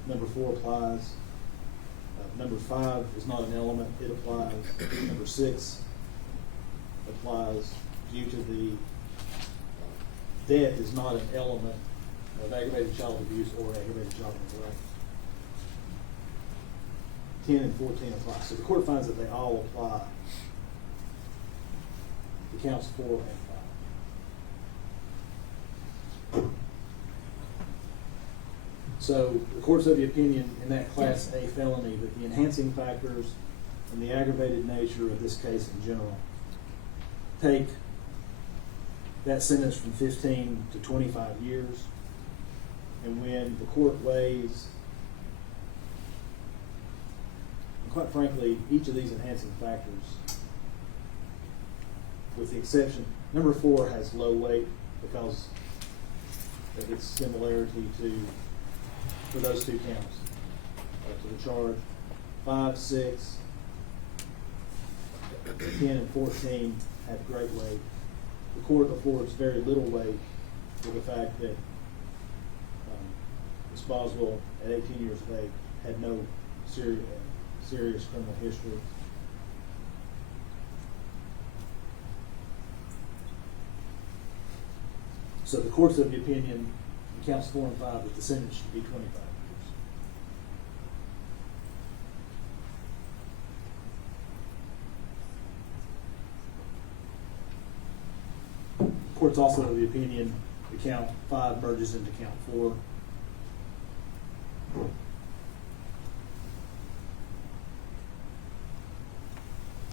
number 4 applies. Number 5 is not an element, it applies. Number 6 applies due to the death is not an element of aggravated child abuse or aggravated child neglect. 10 and 14 apply. So the court finds that they all apply to counts 4 and 5. So the court's of the opinion in that Class A felony that the enhancing factors and the aggravated nature of this case in general take that sentence from 15 to 25 years. And when the court weighs, and quite frankly, each of these enhancing factors, with the exception, number 4 has low weight because of its similarity for those 2 counts, to the charge. 5, 6, 10, and 14 have great weight. The court affords very little weight to the fact that Ms. Boswell, at 18 years of age, had no serious criminal history. So the court's of the opinion in counts 4 and 5 that the sentence should be 25 years. The court's also of the opinion that count 5 merges into count 4.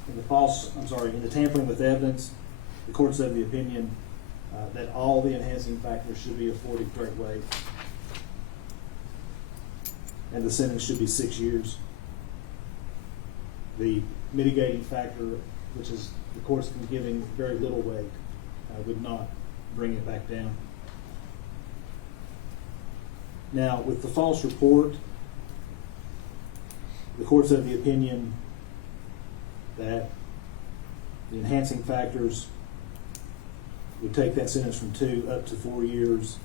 In the tampering with evidence, the court's of the opinion that all the enhancing factors should be afforded great weight, and the sentence should be 6 years. The mitigating factor, which is the court's been giving very little weight, would not bring it back down. Now, with the false report, the court's of the opinion that the enhancing factors would take that sentence from 2 up to 4 years.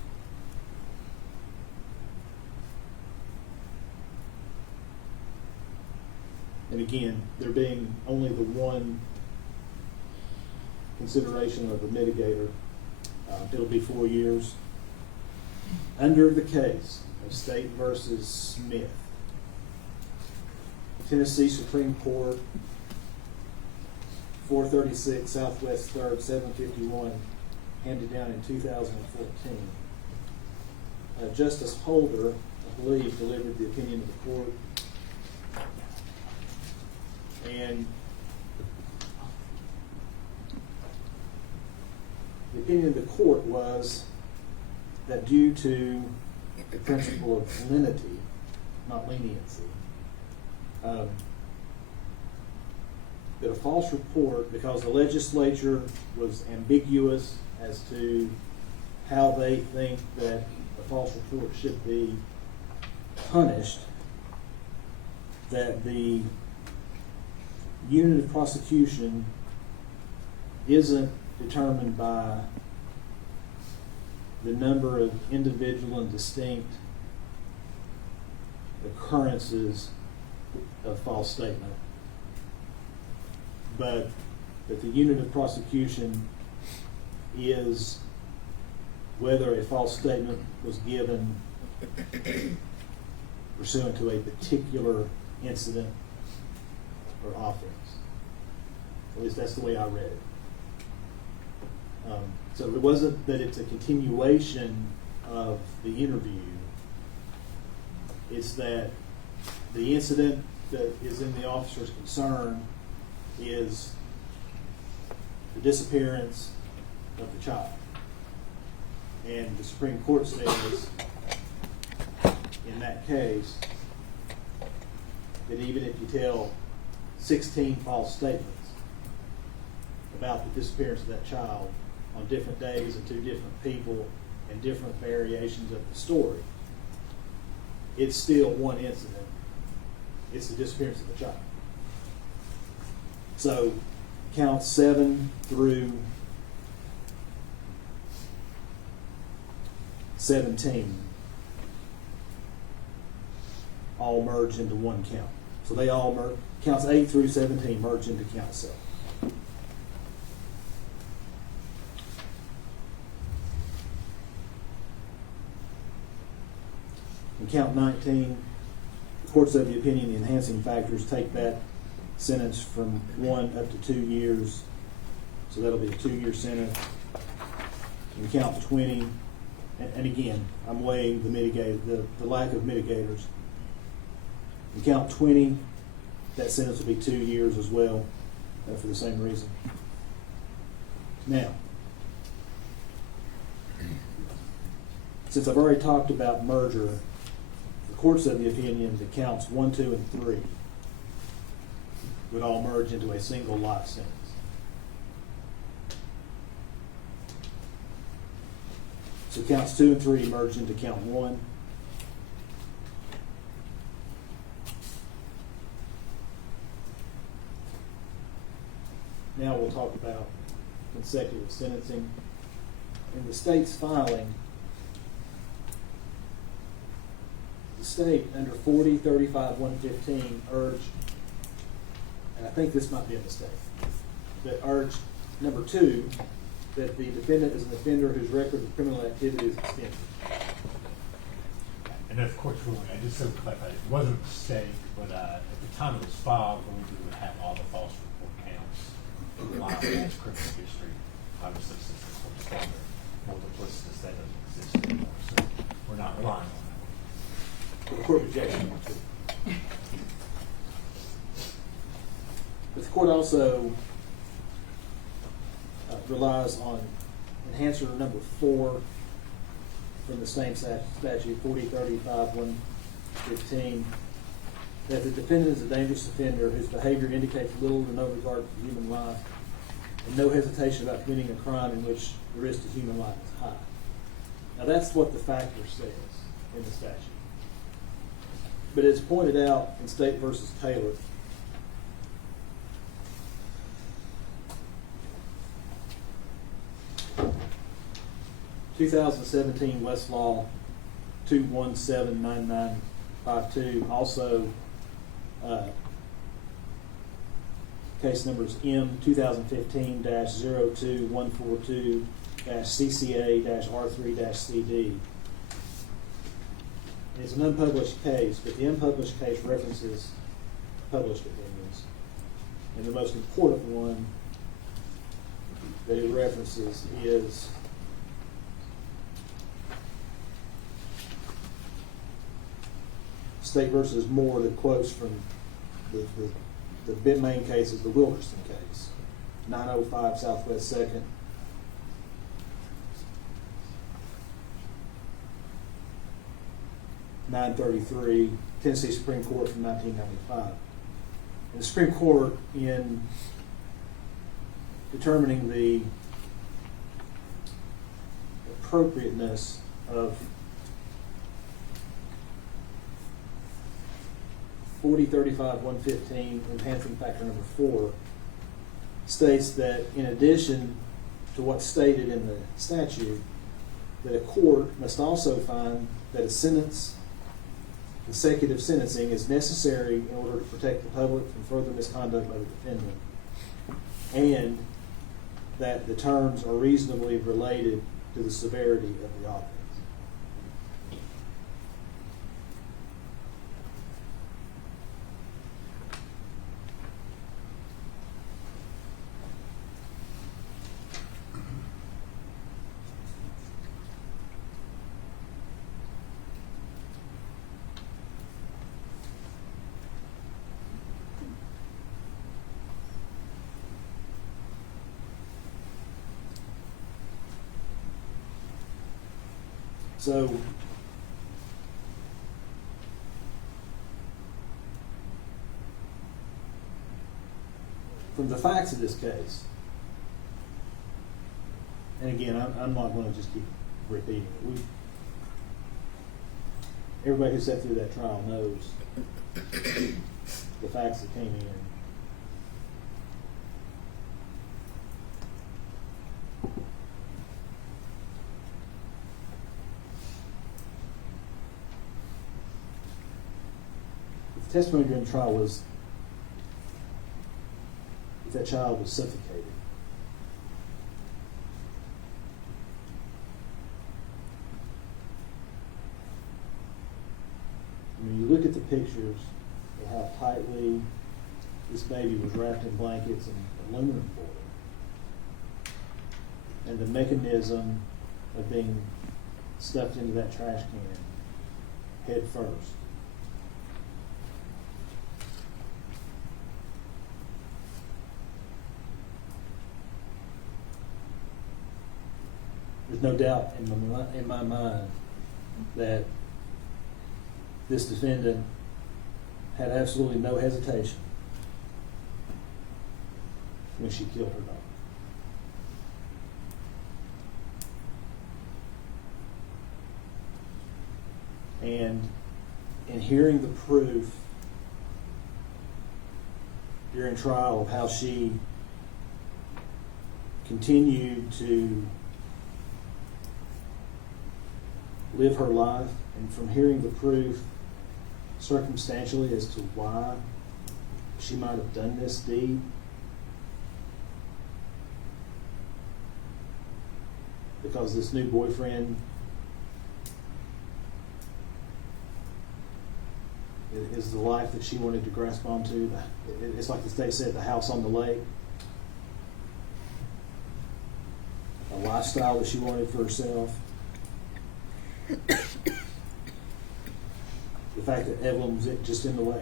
And again, there being only the one consideration of the mitigator, it'll be 4 years. Under the case of State versus Smith, Tennessee Supreme Court, 436 Southwest 3rd, 751, handed down in 2014. Justice Holder, I believe, delivered the opinion of the court. And the opinion of the court was that due to the principle of lenity, not leniency, that a false report, because the legislature was ambiguous as to how they think that a false report should be punished, that the unit of prosecution isn't determined by the number of individual and distinct occurrences of false statement, but that the unit of prosecution is whether a false statement was given pursuant to a particular incident or offense. At least that's the way I read it. So it wasn't that it's a continuation of the interview. It's that the incident that is in the officer's concern is the disappearance of the child. And the Supreme Court says in that case that even if you tell 16 false statements about the disappearance of that child on different days and to different people and different variations of the story, it's still one incident. It's the disappearance of the child. So counts 7 through 17 all merge into one count. So they all merge, counts 8 through 17 merge into count 7. In count 19, the courts of the opinion, the enhancing factors take that sentence from 1 up to 2 years. So that'll be a 2-year sentence. In count 20, and again, I'm weighing the lack of mitigators. In count 20, that sentence will be 2 years as well, for the same reason. Now, since I've already talked about merger, the courts of the opinion that counts 1, 2, and 3 would all merge into a single life sentence. So counts 2 and 3 merge into count 1. Now we'll talk about consecutive sentencing. In the state's filing, the state under 40, 35, 115 urged, and I think this might be a mistake, that urged number 2, that the defendant is an offender whose record of criminal activity is extensive. And that's the court's ruling. I just so to clarify, it wasn't a mistake, but at the time it was filed, when we would have all the false report counts, as criminal history, obviously since the court's stronger, multiplicitous, that doesn't exist anymore. So we're not relying on that. The court objection to it. But the court also relies on enhancer number 4 from the same statute, 40, 35, 115, that the defendant is a dangerous offender whose behavior indicates little or no regard for human life and no hesitation about committing a crime in which the risk to human life is high. Now that's what the factor says in the statute. But it's pointed out in State v. Taylor, (2017) Westlaw 2179952, also case numbers M 2015-02142-CCA-R3-CD. It's an unpublished case, but the unpublished case references published opinions. And the most important one that it references is State versus Moore, that quotes from the main case is the Wilkerson case, 905 Southwest 2nd, 933, Tennessee Supreme Court from 1995. And the Supreme Court, in determining the appropriateness of 40, 35, 115, enhancing factor number 4, states that in addition to what's stated in the statute, that a court must also find that a consecutive sentencing is necessary in order to protect the public from further misconduct by the defendant. and that the terms are reasonably related to the severity of the offense. So, from the facts of this case, and again, I'm not going to just keep repeating it. Everybody who sat through that trial knows the facts that came in. The testimony during the trial was if that child was suffocated. When you look at the pictures of how tightly this baby was wrapped in blankets and aluminum foil, and the mechanism of being stuffed into that trash can head first. There's no doubt in my mind that this defendant had absolutely no hesitation when she killed her daughter. And in hearing the proof during trial of how she continued to live her life, and from hearing the proof circumstantially as to why she might have done this deed, because this new boyfriend is the life that she wanted to grasp onto. It's like the state said, the house on the lake. A lifestyle that she wanted for herself. The fact that Evalyn was just in the way.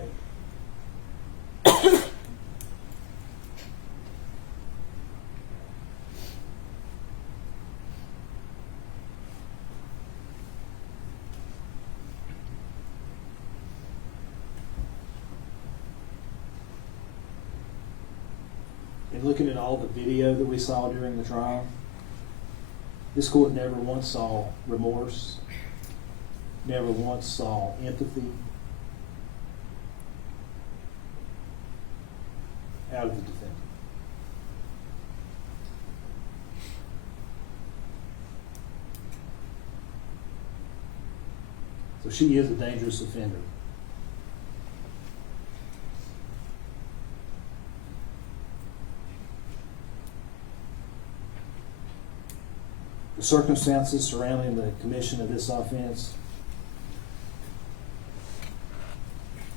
And looking at all the video that we saw during the trial, this court never once saw remorse, never once saw empathy out of the defendant. So she is a dangerous offender. The circumstances surrounding the commission of this offense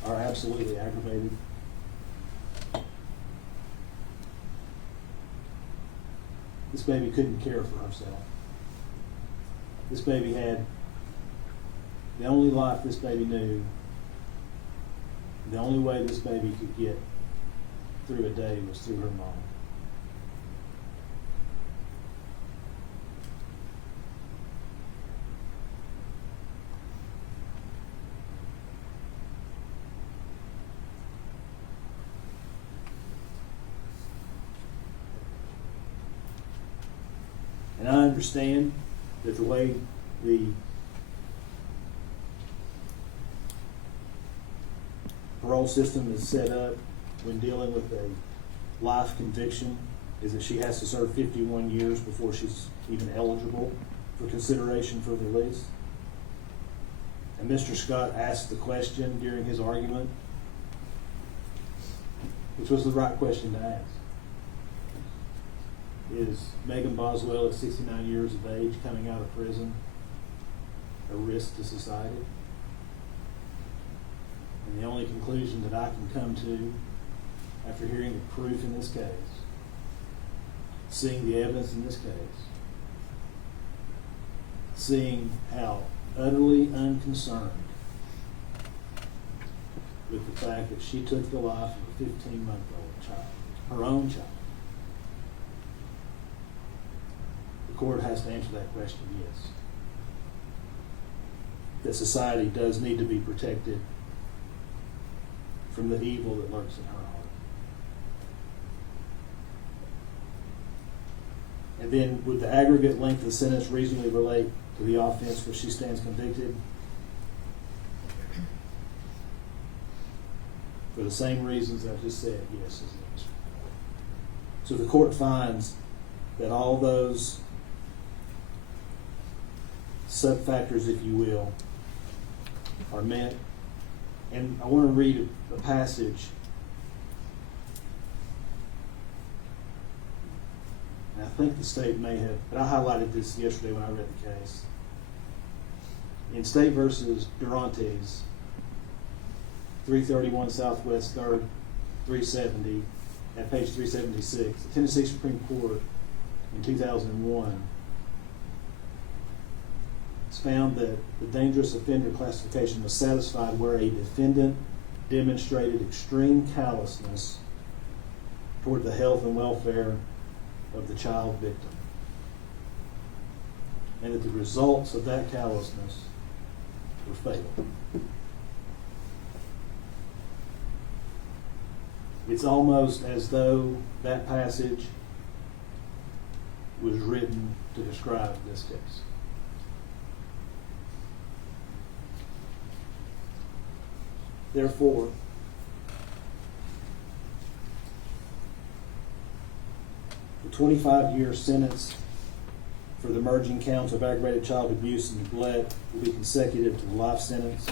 are absolutely aggravated. This baby couldn't care for herself. This baby had the only life this baby knew. The only way this baby could get through a day was through her mom. And I understand that the way the parole system is set up when dealing with a life conviction is that she has to serve 51 years before she's even eligible for consideration for release. And Mr. Scott asked the question during his argument, which was the right question to ask. is Megan Boswell at 69 years of age coming out of prison a risk to society? And the only conclusion that I can come to after hearing the proof in this case, seeing the evidence in this case, seeing how utterly unconcerned with the fact that she took the life of a 15-month-old child, her own child. The court has to answer that question, yes. That society does need to be protected from the evil that lurks in her heart. And then, would the aggregate length of the sentence reasonably relate to the offense for which she stands convicted? For the same reasons I just said, yes is the answer. So the court finds that all those sub-factors, if you will, are met. And I want to read a passage. And I think the state may have, but I highlighted this yesterday when I read the case. In State versus Durantes, 331 Southwest 3rd, 370, at page 376, the Tennessee Supreme Court in 2001 has found that the dangerous offender classification was satisfied where a defendant demonstrated extreme callousness toward the health and welfare of the child victim, and that the results of that callousness were fatal. It's almost as though that passage was written to describe this case. Therefore, the 25-year sentence for the merging counts of aggravated child abuse and neglect will be consecutive to the life sentence.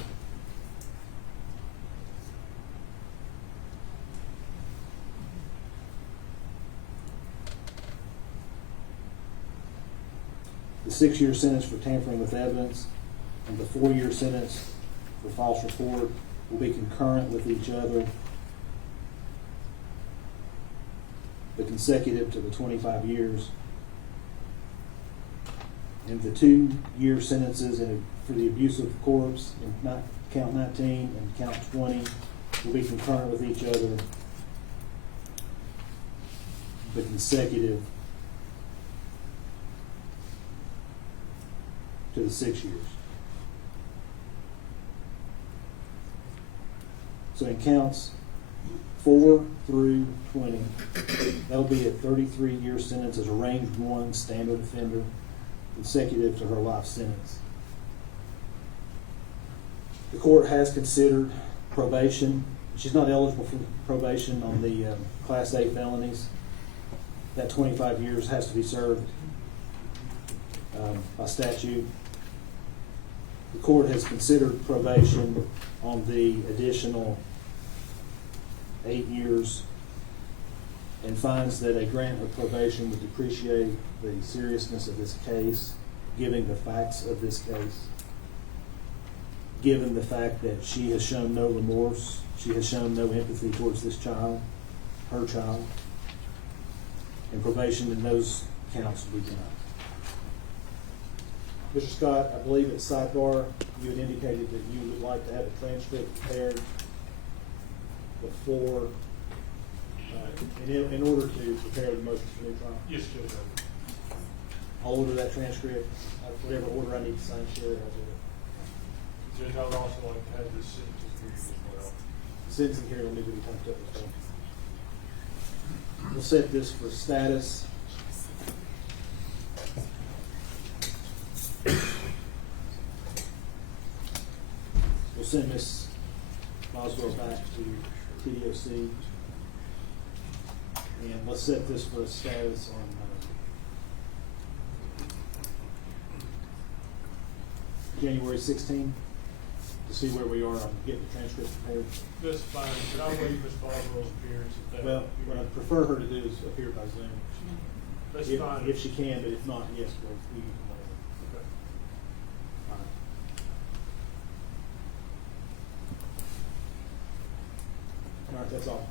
The 6-year sentence for tampering with evidence and the 4-year sentence for false report will be concurrent with each other, but consecutive to the 25 years. And the 2-year sentences for the abuse of the corpse in count 19 and count 20 will be concurrent with each other, but consecutive to the 6 years. So in counts 4 through 20, that'll be a 33-year sentence as a range 1 standard offender, consecutive to her life sentence. The court has considered probation. She's not eligible for probation on the Class A felonies. That 25 years has to be served by statute. The court has considered probation on the additional 8 years and finds that a grant of probation would depreciate the seriousness of this case, given the facts of this case, given the fact that she has shown no remorse, she has shown no empathy towards this child, her child, and probation in those counts will be denied. Mr. Scott, I believe at sidebar you had indicated that you would like to have a transcript prepared before, in order to prepare the motion for new trial. Yes, Judge. I'll order that transcript, whatever order I need to sign, share it, I'll do it. Judge, I would also like to have this sentencing period as well. Sentencing hearing will need to be typed up as well. We'll set this for status. We'll send Ms. Boswell back to TDOC. And let's set this for a status on January 16th to see where we are on getting the transcript prepared. That's fine, but I'll wait Ms. Boswell's appearance if that. Well, what I'd prefer her to do is appear by Zoom. That's If, fine. if she can, but if not, yes, we'll, we can waive it. Okay. Alright. Alright, that's all.